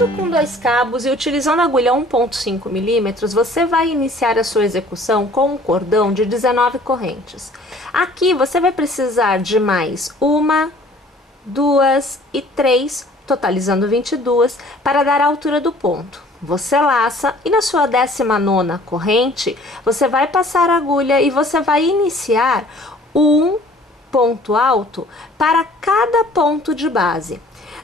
Trabalhando com 2 cabos e utilizando a agulha 1,5 milímetros, você vai iniciar a sua execução com um cordão de 19 correntes. Aqui você vai precisar de mais 1, 2 e 3, totalizando 22, para dar a altura do ponto. Você laça e na sua 19ª corrente, você vai passar a agulha e você vai iniciar um ponto alto para cada ponto de base.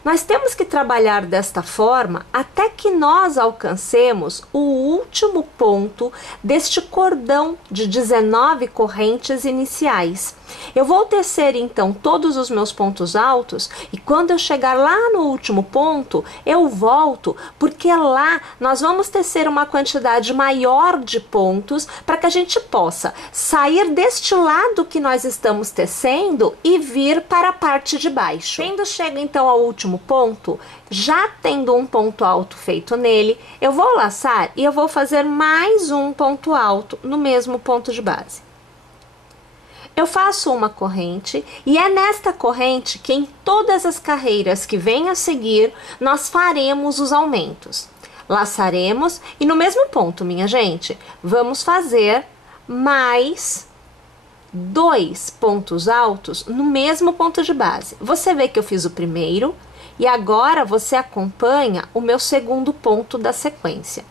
Nós temos que trabalhar desta forma até que nós alcancemos o último ponto deste cordão de 19 correntes iniciais. Eu vou tecer então todos os meus pontos altos e quando eu chegar lá no último ponto, eu volto, porque lá nós vamos tecer uma quantidade maior de pontos para que a gente possa sair deste lado que nós estamos tecendo e vir para a parte de baixo. Quando chego então ao último ponto, já tendo um ponto alto feito nele, eu vou laçar e eu vou fazer mais um ponto alto no mesmo ponto de base. Eu faço uma corrente e é nesta corrente que em todas as carreiras que vêm a seguir, nós faremos os aumentos. Laçaremos e no mesmo ponto, minha gente, vamos fazer mais 2 pontos altos no mesmo ponto de base. Você vê que eu fiz o primeiro e agora você acompanha o meu segundo ponto da sequência.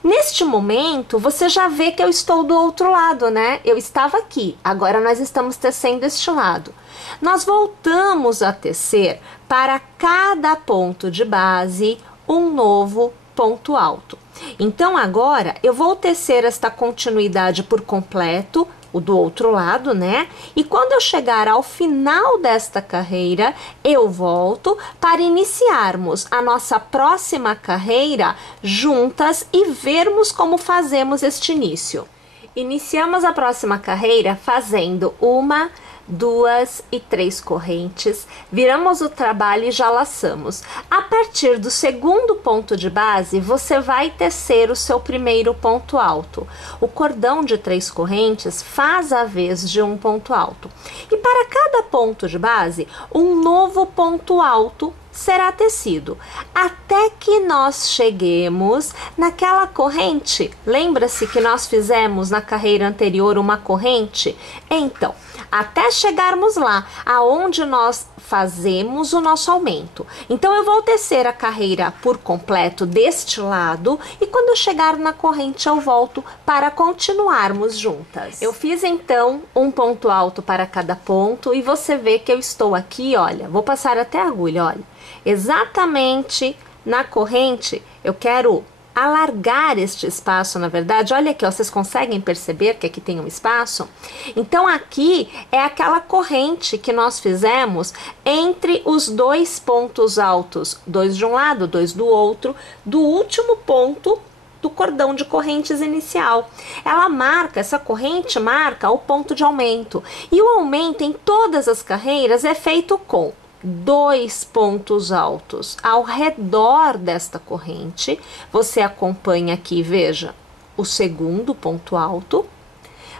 Neste momento, você já vê que eu estou do outro lado, né? Eu estava aqui, agora nós estamos tecendo este lado. Nós voltamos a tecer para cada ponto de base um novo ponto alto. Então, agora, eu vou tecer esta continuidade por completo, o do outro lado, né? E quando eu chegar ao final desta carreira, eu volto para iniciarmos a nossa próxima carreira juntas e vermos como fazemos este início. Iniciamos a próxima carreira fazendo 1, 2 e 3 correntes, viramos o trabalho e já laçamos. A partir do segundo ponto de base, você vai tecer o seu primeiro ponto alto. O cordão de 3 correntes faz a vez de um ponto alto. E para cada ponto de base, um novo ponto alto será tecido, até que nós cheguemos naquela corrente. Lembra-se que nós fizemos na carreira anterior uma corrente? Então, até chegarmos lá, aonde nós fazemos o nosso aumento. Então, eu vou tecer a carreira por completo deste lado e quando eu chegar na corrente, eu volto para continuarmos juntas. Eu fiz, então, um ponto alto para cada ponto e você vê que eu estou aqui, olha, vou passar até a agulha, olha. Exatamente na corrente, eu quero alargar este espaço, na verdade, olha aqui, ó, vocês conseguem perceber que aqui tem um espaço? Então, aqui é aquela corrente que nós fizemos entre os 2 pontos altos, 2 de um lado, 2 do outro, do último ponto do cordão de correntes inicial. Ela marca, essa corrente marca o ponto de aumento. E o aumento em todas as carreiras é feito com 2 pontos altos ao redor desta corrente. Você acompanha aqui, veja, o segundo ponto alto.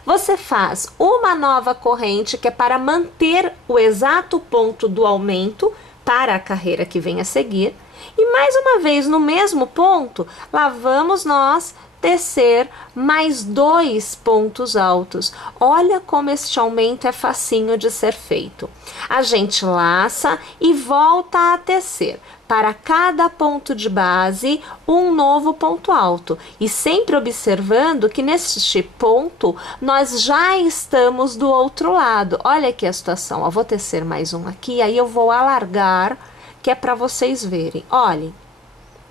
Você faz uma nova corrente que é para manter o exato ponto do aumento para a carreira que vem a seguir. E mais uma vez no mesmo ponto, lá vamos nós tecer mais 2 pontos altos. Olha como este aumento é facinho de ser feito. A gente laça e volta a tecer para cada ponto de base um novo ponto alto. E sempre observando que neste ponto nós já estamos do outro lado. Olha aqui a situação. Eu vou tecer mais um aqui, aí eu vou alargar, que é para vocês verem. Olhem,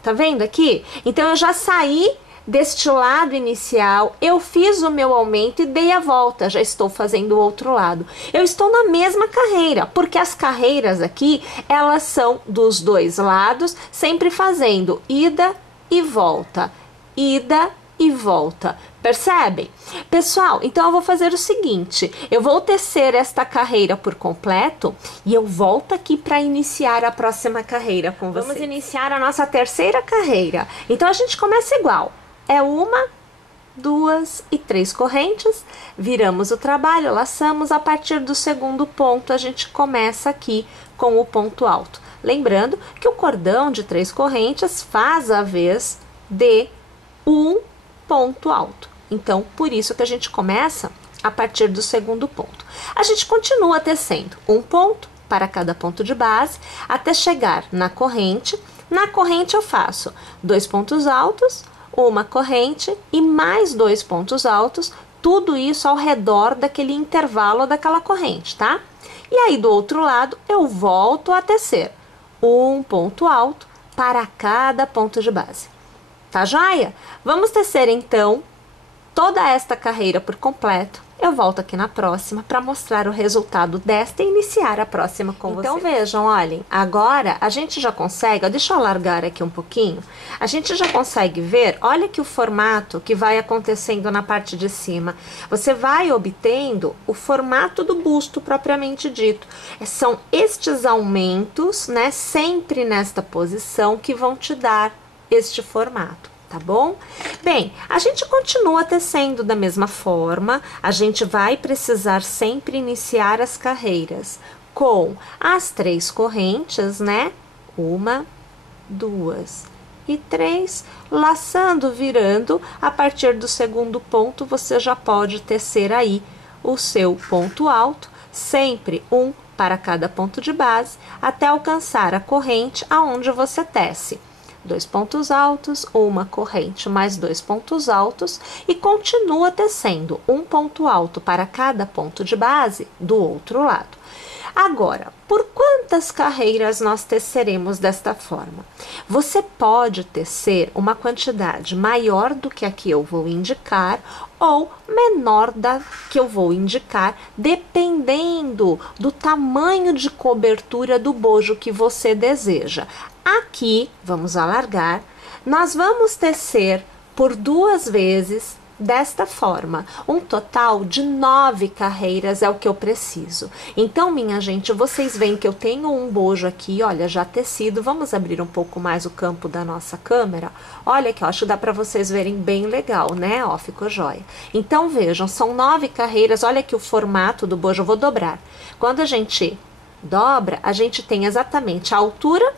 tá vendo aqui? Então eu já saí deste lado inicial, eu fiz o meu aumento e dei a volta, já estou fazendo o outro lado. Eu estou na mesma carreira, porque as carreiras aqui, elas são dos 2 lados, sempre fazendo ida e volta, ida e volta. Percebem? Pessoal, então eu vou fazer o seguinte, eu vou tecer esta carreira por completo e eu volto aqui para iniciar a próxima carreira com vocês. Vamos iniciar a nossa terceira carreira. Então a gente começa igual. É 1, 2 e 3 correntes, viramos o trabalho, laçamos, a partir do segundo ponto a gente começa aqui com o ponto alto. Lembrando que o cordão de 3 correntes faz a vez de um ponto alto. Então, por isso que a gente começa a partir do segundo ponto. A gente continua tecendo um ponto para cada ponto de base até chegar na corrente. Na corrente eu faço 2 pontos altos, uma corrente e mais 2 pontos altos, tudo isso ao redor daquele intervalo daquela corrente, tá? E aí do outro lado eu volto a tecer um ponto alto para cada ponto de base. Tá joia? Vamos tecer então toda esta carreira por completo. Eu volto aqui na próxima para mostrar o resultado desta e iniciar a próxima com vocês. Então vejam, olhem, agora a gente já consegue, ó, deixa eu alargar aqui um pouquinho, a gente já consegue ver, olha que o formato que vai acontecendo na parte de cima. Você vai obtendo o formato do busto propriamente dito. São estes aumentos, né, sempre nesta posição que vão te dar este formato. Tá bom? Bem, a gente continua tecendo da mesma forma, a gente vai precisar sempre iniciar as carreiras com as 3 correntes, né? 1, 2 e 3, laçando, virando, a partir do segundo ponto você já pode tecer aí o seu ponto alto, sempre um para cada ponto de base, até alcançar a corrente aonde você tece. 2 pontos altos, uma corrente mais 2 pontos altos e continua tecendo um ponto alto para cada ponto de base do outro lado. Agora, por quantas carreiras nós teceremos desta forma? Você pode tecer uma quantidade maior do que a que eu vou indicar ou menor da que eu vou indicar, dependendo do tamanho de cobertura do bojo que você deseja. Aqui, vamos alargar, nós vamos tecer por 2 vezes desta forma, um total de 9 carreiras é o que eu preciso. Então, minha gente, vocês veem que eu tenho um bojo aqui, olha, já tecido. Vamos abrir um pouco mais o campo da nossa câmera. Olha aqui, ó, acho que dá para vocês verem bem legal, né? Ó, ficou jóia. Então, vejam, são 9 carreiras, olha aqui o formato do bojo, eu vou dobrar. Quando a gente dobra, a gente tem exatamente a altura,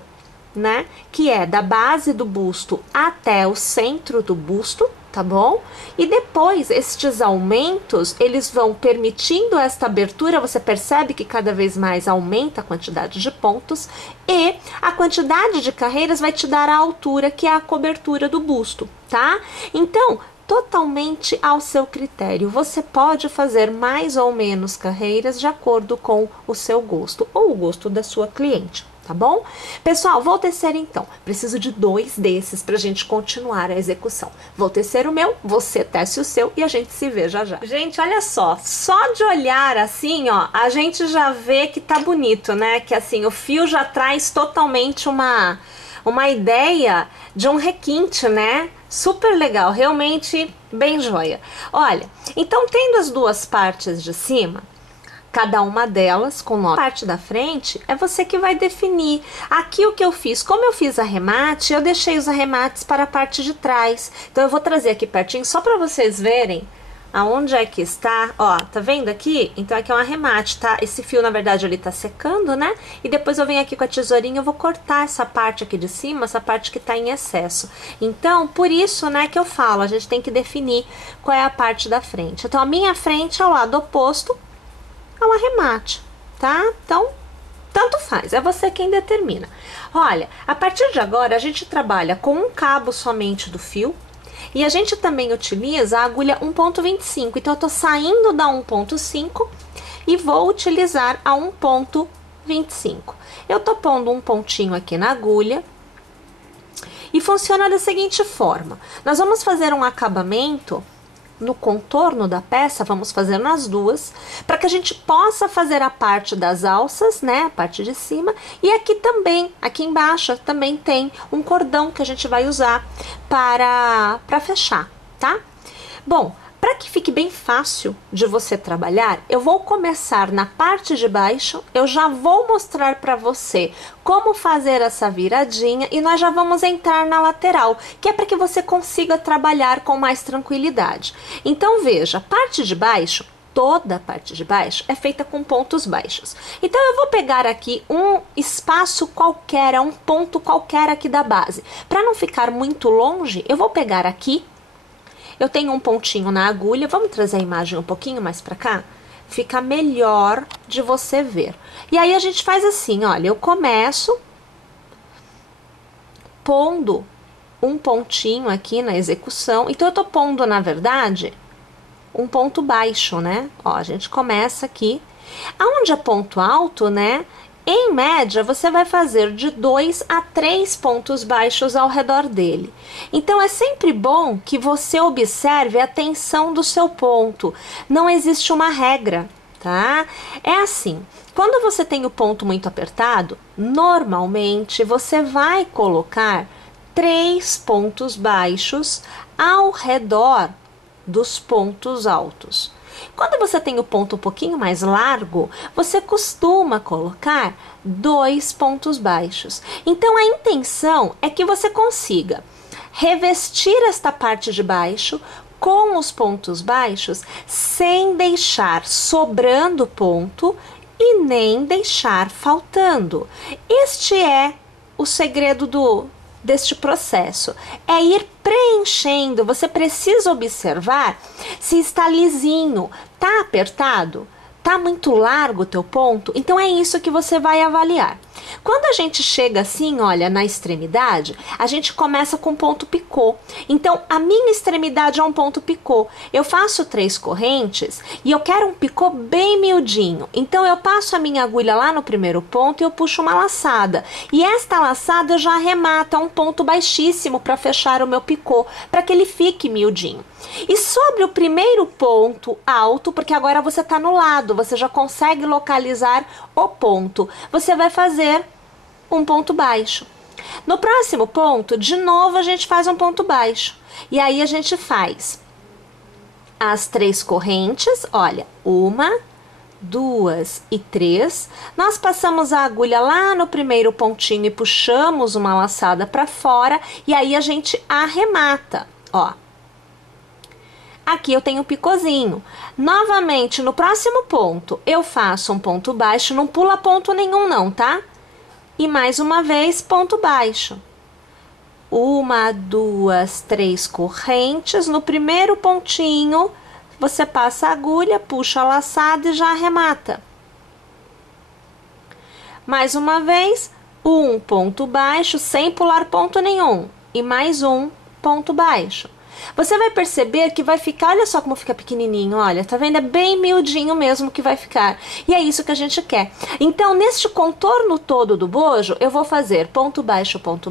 né, que é da base do busto até o centro do busto, tá bom? E depois estes aumentos, eles vão permitindo esta abertura, você percebe que cada vez mais aumenta a quantidade de pontos e a quantidade de carreiras vai te dar a altura, que é a cobertura do busto, tá? Então, totalmente ao seu critério, você pode fazer mais ou menos carreiras de acordo com o seu gosto ou o gosto da sua cliente. Tá bom? Pessoal, vou tecer então. Preciso de 2 desses pra gente continuar a execução. Vou tecer o meu, você tece o seu e a gente se vê já já. Gente, olha só de olhar assim, ó, a gente já vê que tá bonito, né? Que assim, o fio já traz totalmente uma ideia de um requinte, né? Super legal, realmente bem joia. Olha, então tendo as 2 partes de cima, cada uma delas com a parte da frente, é você que vai definir. Aqui o que eu fiz, como eu fiz arremate, eu deixei os arremates para a parte de trás. Então eu vou trazer aqui pertinho só para vocês verem aonde é que está, ó, tá vendo aqui? Então aqui é um arremate, tá? Esse fio, na verdade, ele tá secando, né? E depois eu venho aqui com a tesourinha, eu vou cortar essa parte aqui de cima, essa parte que tá em excesso. Então, por isso, né, que eu falo, a gente tem que definir qual é a parte da frente. Então a minha frente é o lado oposto ao arremate, tá? Então, tanto faz, é você quem determina. Olha, a partir de agora, a gente trabalha com um cabo somente do fio e a gente também utiliza a agulha 1.25. Então, eu tô saindo da 1.5 e vou utilizar a 1.25. Eu tô pondo um pontinho aqui na agulha e funciona da seguinte forma. Nós vamos fazer um acabamento no contorno da peça, vamos fazer nas 2, para que a gente possa fazer a parte das alças, né, a parte de cima, e aqui também, aqui embaixo, também tem um cordão que a gente vai usar para fechar, tá? Bom, para que fique bem fácil de você trabalhar, eu vou começar na parte de baixo, eu já vou mostrar para você como fazer essa viradinha e nós já vamos entrar na lateral, que é para que você consiga trabalhar com mais tranquilidade. Então veja, parte de baixo, toda a parte de baixo é feita com pontos baixos. Então, eu vou pegar aqui um espaço qualquer, um ponto qualquer aqui da base. Para não ficar muito longe, eu vou pegar aqui, eu tenho um pontinho na agulha, vamos trazer a imagem um pouquinho mais para cá? Fica melhor de você ver. E aí, a gente faz assim, olha, eu começo pondo um pontinho aqui na execução. Então, eu tô pondo, na verdade, um ponto baixo, né? Ó, a gente começa aqui. Aonde é ponto alto, né? Em média, você vai fazer de 2 a 3 pontos baixos ao redor dele. Então, é sempre bom que você observe a tensão do seu ponto. Não existe uma regra, tá? É assim, quando você tem o ponto muito apertado, normalmente você vai colocar 3 pontos baixos ao redor dos pontos altos. Quando você tem o ponto um pouquinho mais largo, você costuma colocar 2 pontos baixos. Então, a intenção é que você consiga revestir esta parte de baixo com os pontos baixos, sem deixar sobrando ponto e nem deixar faltando. Este é o segredo deste processo, é ir preenchendo. Você precisa observar se está lisinho, tá apertado, tá muito largo o teu ponto. Então é isso que você vai avaliar. Quando a gente chega assim, olha, na extremidade, a gente começa com ponto picô. Então, a minha extremidade é um ponto picô. Eu faço 3 correntes e eu quero um picô bem miudinho. Então, eu passo a minha agulha lá no primeiro ponto e eu puxo uma laçada. E esta laçada já arremata um ponto baixíssimo para fechar o meu picô, para que ele fique miudinho. E sobre o primeiro ponto alto, porque agora você está no lado, você já consegue localizar o ponto, você vai fazer um ponto baixo. No próximo ponto, de novo, a gente faz um ponto baixo. E aí, a gente faz as 3 correntes, olha, 1, 2 e 3. Nós passamos a agulha lá no primeiro pontinho e puxamos uma laçada para fora. E aí, a gente arremata, ó. Aqui eu tenho um picôzinho. Novamente, no próximo ponto, eu faço um ponto baixo, não pula ponto nenhum não, tá? E mais uma vez, ponto baixo. 1, 2, 3 correntes. No primeiro pontinho, você passa a agulha, puxa a laçada e já arremata. Mais uma vez, um ponto baixo, sem pular ponto nenhum. E mais um ponto baixo. Você vai perceber que vai ficar, olha só como fica pequenininho, olha, tá vendo? É bem miudinho mesmo que vai ficar. E é isso que a gente quer. Então, neste contorno todo do bojo, eu vou fazer ponto baixo, ponto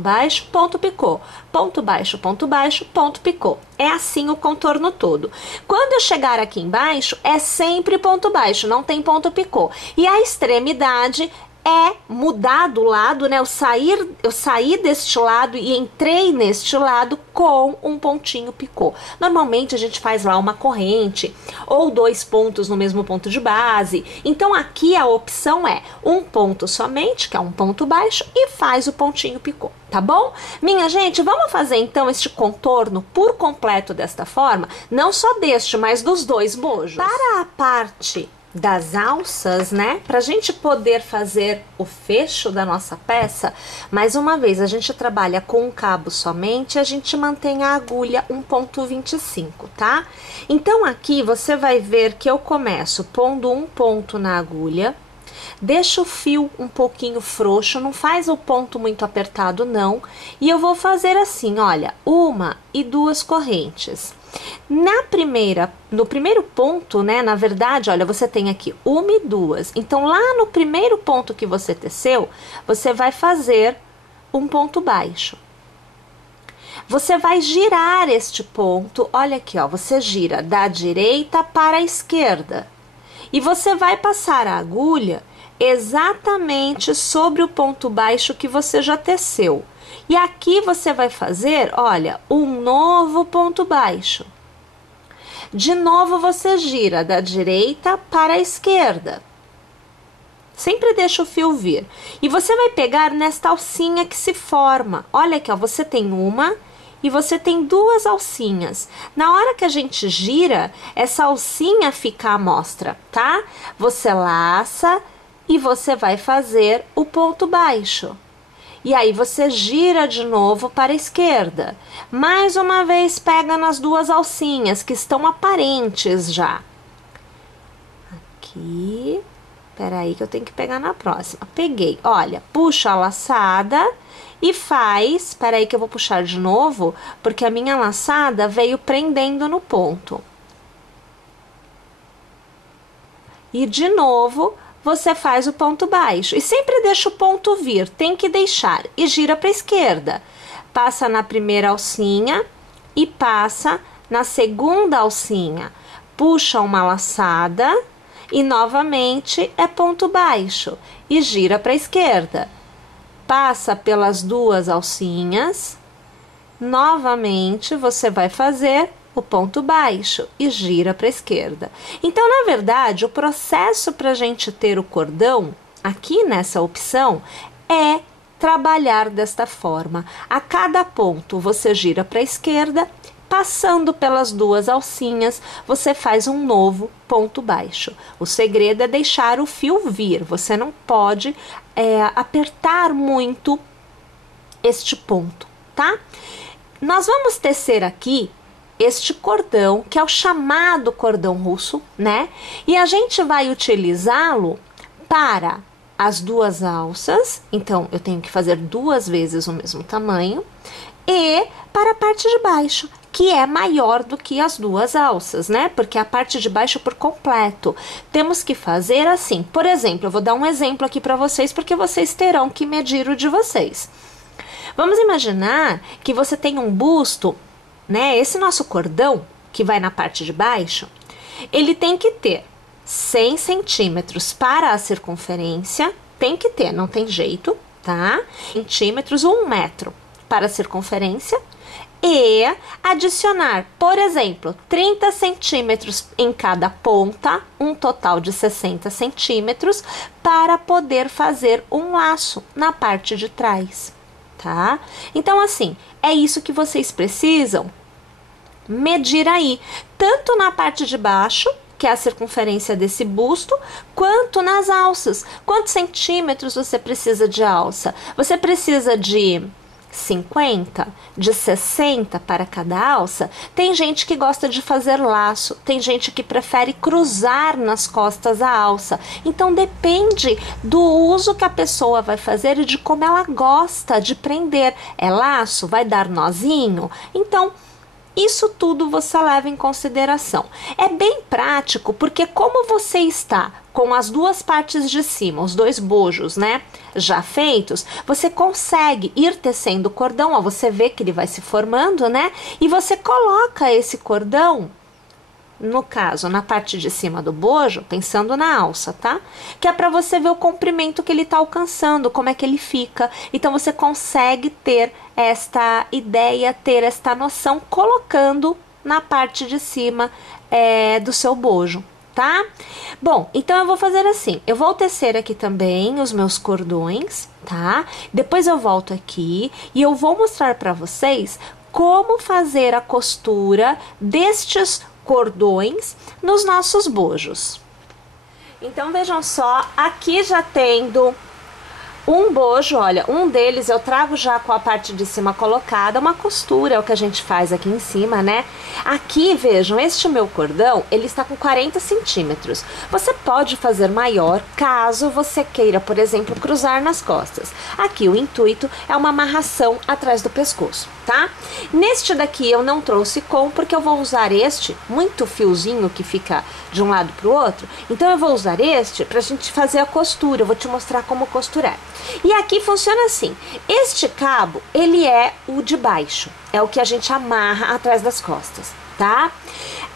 picô. Ponto baixo, ponto picô. É assim o contorno todo. Quando eu chegar aqui embaixo, é sempre ponto baixo, não tem ponto picô. E a extremidade é mudar do lado, né? Eu saí deste lado e entrei neste lado com um pontinho picô. Normalmente a gente faz lá uma corrente ou 2 pontos no mesmo ponto de base. Então aqui a opção é um ponto somente, que é um ponto baixo, e faz o pontinho picô, tá bom? Minha gente, vamos fazer então este contorno por completo desta forma, não só deste, mas dos 2 bojos. Para a parte das alças, né? Pra gente poder fazer o fecho da nossa peça, mais uma vez, a gente trabalha com um cabo somente, a gente mantém a agulha 1,25, tá? Então, aqui você vai ver que eu começo pondo um ponto na agulha, deixa o fio um pouquinho frouxo, não faz o ponto muito apertado, não. E eu vou fazer assim, olha, 1 e 2 correntes. No primeiro ponto, né, na verdade, olha, você tem aqui 1 e 2. Então, lá no primeiro ponto que você teceu, você vai fazer um ponto baixo. Você vai girar este ponto, olha aqui, ó, você gira da direita para a esquerda. E você vai passar a agulha exatamente sobre o ponto baixo que você já teceu. E aqui você vai fazer, olha, um novo ponto baixo. De novo você gira da direita para a esquerda. Sempre deixa o fio vir. E você vai pegar nesta alcinha que se forma. Olha aqui, ó, você tem 1 e você tem duas alcinhas. Na hora que a gente gira, essa alcinha fica à mostra, tá? Você laça e você vai fazer o ponto baixo. E aí você gira de novo para a esquerda. Mais uma vez pega nas duas alcinhas que estão aparentes já. Aqui, peraí que eu tenho que pegar na próxima. Peguei, olha, puxa a laçada e faz, peraí que eu vou puxar de novo, porque a minha laçada veio prendendo no ponto. E de novo, você faz o ponto baixo. E sempre deixa o ponto vir, tem que deixar. E gira para a esquerda. Passa na primeira alcinha e passa na segunda alcinha. Puxa uma laçada e novamente é ponto baixo. E gira para a esquerda. Passa pelas duas alcinhas, novamente você vai fazer o ponto baixo e gira para a esquerda. Então, na verdade, o processo para a gente ter o cordão, aqui nessa opção, é trabalhar desta forma. A cada ponto você gira para a esquerda, passando pelas duas alcinhas, você faz um novo ponto baixo. O segredo é deixar o fio vir, você não pode apertar muito este ponto, tá? Nós vamos tecer aqui este cordão, que é o chamado cordão russo, né? E a gente vai utilizá-lo para as duas alças, então eu tenho que fazer duas vezes o mesmo tamanho, e para a parte de baixo, que é maior do que as duas alças, né? Porque a parte de baixo por completo. Temos que fazer assim. Por exemplo, eu vou dar um exemplo aqui para vocês, porque vocês terão que medir o de vocês. Vamos imaginar que você tem um busto, né? Esse nosso cordão, que vai na parte de baixo, ele tem que ter 100 centímetros para a circunferência, tem que ter, não tem jeito, tá? Centímetros, 1 metro para a circunferência, e adicionar, por exemplo, 30 centímetros em cada ponta, um total de 60 centímetros, para poder fazer um laço na parte de trás, tá? Então, assim, é isso que vocês precisam medir aí, tanto na parte de baixo, que é a circunferência desse busto, quanto nas alças. Quantos centímetros você precisa de alça? Você precisa de 50, de 60 para cada alça? Tem gente que gosta de fazer laço, tem gente que prefere cruzar nas costas a alça. Então depende do uso que a pessoa vai fazer e de como ela gosta de prender. É laço? Vai dar nozinho? Então isso tudo você leva em consideração. É bem prático, porque como você está com as duas partes de cima, os dois bojos, né, já feitos, você consegue ir tecendo o cordão, ó, você vê que ele vai se formando, né, e você coloca esse cordão, no caso, na parte de cima do bojo, pensando na alça, tá? Que é para você ver o comprimento que ele tá alcançando, como é que ele fica. Então, você consegue ter esta ideia, ter esta noção, colocando na parte de cima do seu bojo, tá? Bom, então eu vou fazer assim, eu vou tecer aqui também os meus cordões, tá? Depois eu volto aqui e eu vou mostrar para vocês como fazer a costura destes cordões nos nossos bojos. Então vejam só, aqui já tendo um bojo, olha, um deles eu trago já com a parte de cima colocada, uma costura é o que a gente faz aqui em cima, né? Aqui, vejam, este meu cordão, ele está com 40 centímetros. Você pode fazer maior, caso você queira, por exemplo, cruzar nas costas. Aqui o intuito é uma amarração atrás do pescoço, tá? Neste daqui eu não trouxe com, porque eu vou usar este, muito fiozinho que fica de um lado pro outro, então eu vou usar este pra gente fazer a costura, eu vou te mostrar como costurar. E aqui funciona assim, este cabo, ele é o de baixo, é o que a gente amarra atrás das costas, tá?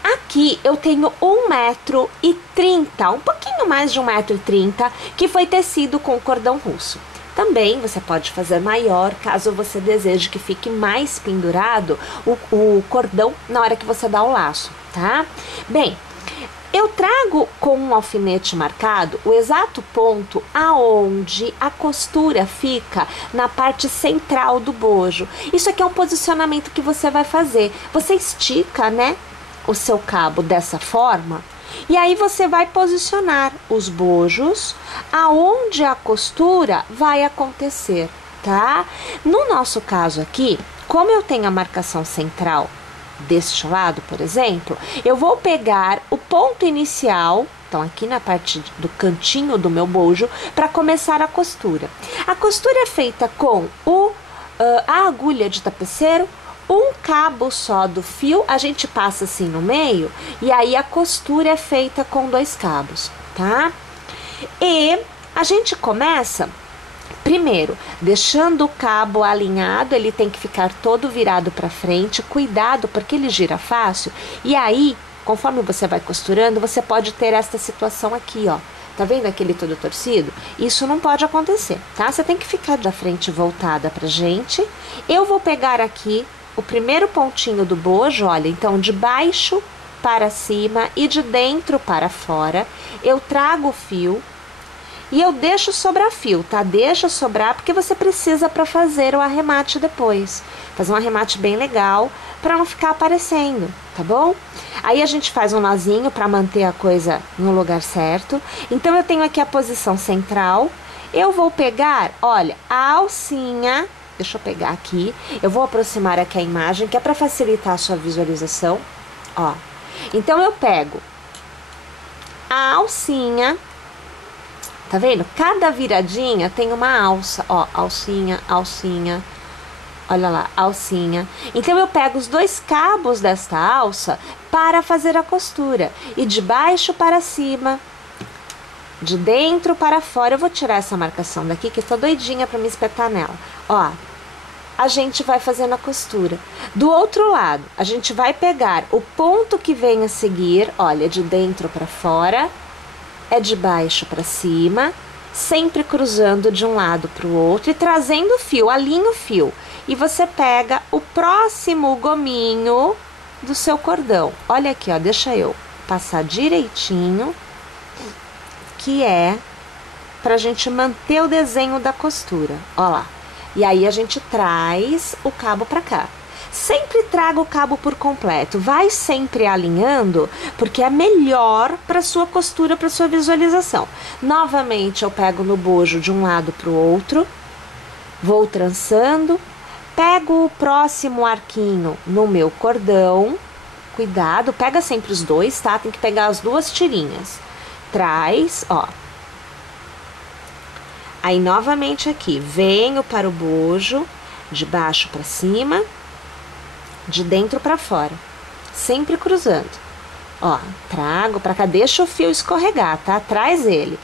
Aqui eu tenho 1,30 m, um pouquinho mais de 1,30 m, que foi tecido com cordão russo. Também você pode fazer maior, caso você deseje que fique mais pendurado o cordão na hora que você dá o laço, tá? Bem, Eu trago com um alfinete marcado o exato ponto aonde a costura fica na parte central do bojo. Isso aqui é um posicionamento que você vai fazer. Você estica, né, o seu cabo dessa forma e aí você vai posicionar os bojos aonde a costura vai acontecer, tá? No nosso caso aqui, como eu tenho a marcação central deste lado, por exemplo, eu vou pegar o ponto inicial, então aqui na parte do cantinho do meu bojo, para começar a costura. A costura é feita com a agulha de tapeceiro, um cabo só do fio, a gente passa assim no meio, e aí a costura é feita com 2 cabos, tá? E a gente começa primeiro, deixando o cabo alinhado, ele tem que ficar todo virado para frente, cuidado porque ele gira fácil, e aí, conforme você vai costurando, você pode ter esta situação aqui, ó. Tá vendo aquele todo torcido? Isso não pode acontecer, tá? Você tem que ficar da frente voltada pra gente. Eu vou pegar aqui o primeiro pontinho do bojo, olha, então de baixo para cima e de dentro para fora, eu trago o fio, e eu deixo sobrar fio, tá? Deixa sobrar porque você precisa para fazer o arremate depois. Fazer um arremate bem legal para não ficar aparecendo, tá bom? Aí a gente faz um nozinho para manter a coisa no lugar certo. Então eu tenho aqui a posição central. Eu vou pegar, olha, a alcinha. Deixa eu pegar aqui. Eu vou aproximar aqui a imagem, que é para facilitar a sua visualização. Ó. Então eu pego a alcinha. Tá vendo? Cada viradinha tem uma alça, ó, alcinha, alcinha, olha lá, alcinha. Então eu pego os 2 cabos desta alça para fazer a costura, e de baixo para cima, de dentro para fora. Eu vou tirar essa marcação daqui, que eu tô doidinha para me espetar nela. Ó, a gente vai fazendo a costura. Do outro lado, a gente vai pegar o ponto que vem a seguir, olha, de dentro para fora, é de baixo para cima, sempre cruzando de um lado para o outro e trazendo o fio, alinha o fio. E você pega o próximo gominho do seu cordão. Olha aqui, ó, deixa eu passar direitinho, que é pra gente manter o desenho da costura, ó lá. E aí a gente traz o cabo para cá. Sempre traga o cabo por completo, vai sempre alinhando, porque é melhor para sua costura, para sua visualização. Novamente eu pego no bojo de um lado para o outro, vou trançando, pego o próximo arquinho no meu cordão, cuidado, pega sempre os 2, tá? Tem que pegar as 2 tirinhas, traz, ó. Aí novamente aqui, venho para o bojo, de baixo para cima, de dentro para fora, sempre cruzando. Ó, trago para cá, deixa o fio escorregar, tá? Traz ele.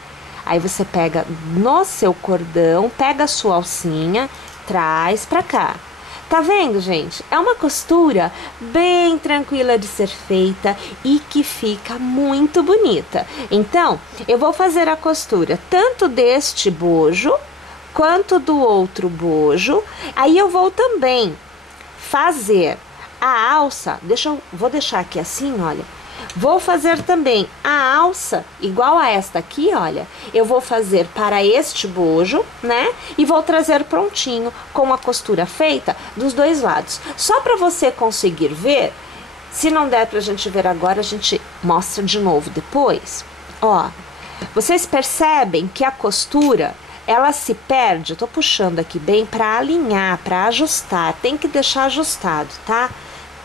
Aí você pega no seu cordão, pega a sua alcinha, traz para cá. Tá vendo, gente? É uma costura bem tranquila de ser feita e que fica muito bonita. Então, eu vou fazer a costura tanto deste bojo quanto do outro bojo. Aí eu vou também fazer a alça, vou deixar aqui assim, olha. Vou fazer também a alça, igual a esta aqui, olha. Eu vou fazer para este bojo, né? E vou trazer prontinho, com a costura feita dos 2 lados. Só para você conseguir ver, se não der pra gente ver agora, a gente mostra de novo depois. Ó, vocês percebem que a costura, ela se perde. Eu tô puxando aqui bem para alinhar, para ajustar. Tem que deixar ajustado, tá?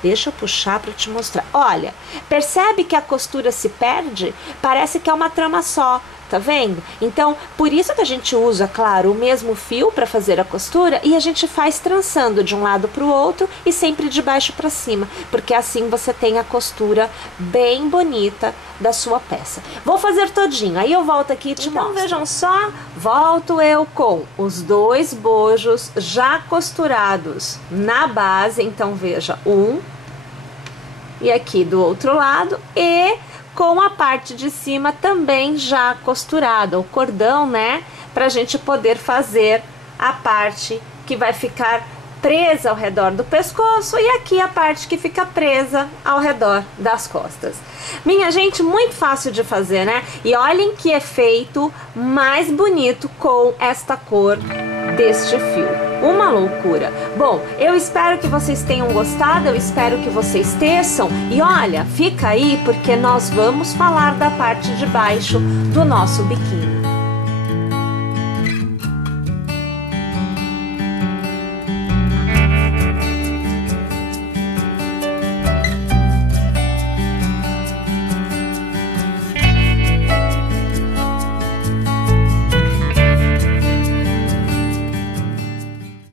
Deixa eu puxar para te mostrar. Olha, percebe que a costura se perde? Parece que é uma trama só, tá vendo? Então, por isso que a gente usa, claro, o mesmo fio para fazer a costura e a gente faz trançando de um lado para o outro e sempre de baixo para cima, porque assim você tem a costura bem bonita da sua peça. Vou fazer todinho, aí eu volto aqui e te mostro. Então, vejam só, volto eu com os 2 bojos já costurados na base. Então, veja, e aqui do outro lado, e com a parte de cima também já costurada, o cordão, né? Pra gente poder fazer a parte que vai ficar presa ao redor do pescoço e aqui a parte que fica presa ao redor das costas. Minha gente, muito fácil de fazer, né? E olhem que efeito mais bonito com esta cor deste fio. Uma loucura. Bom, eu espero que vocês tenham gostado, eu espero que vocês teçam. E olha, fica aí porque nós vamos falar da parte de baixo do nosso biquíni.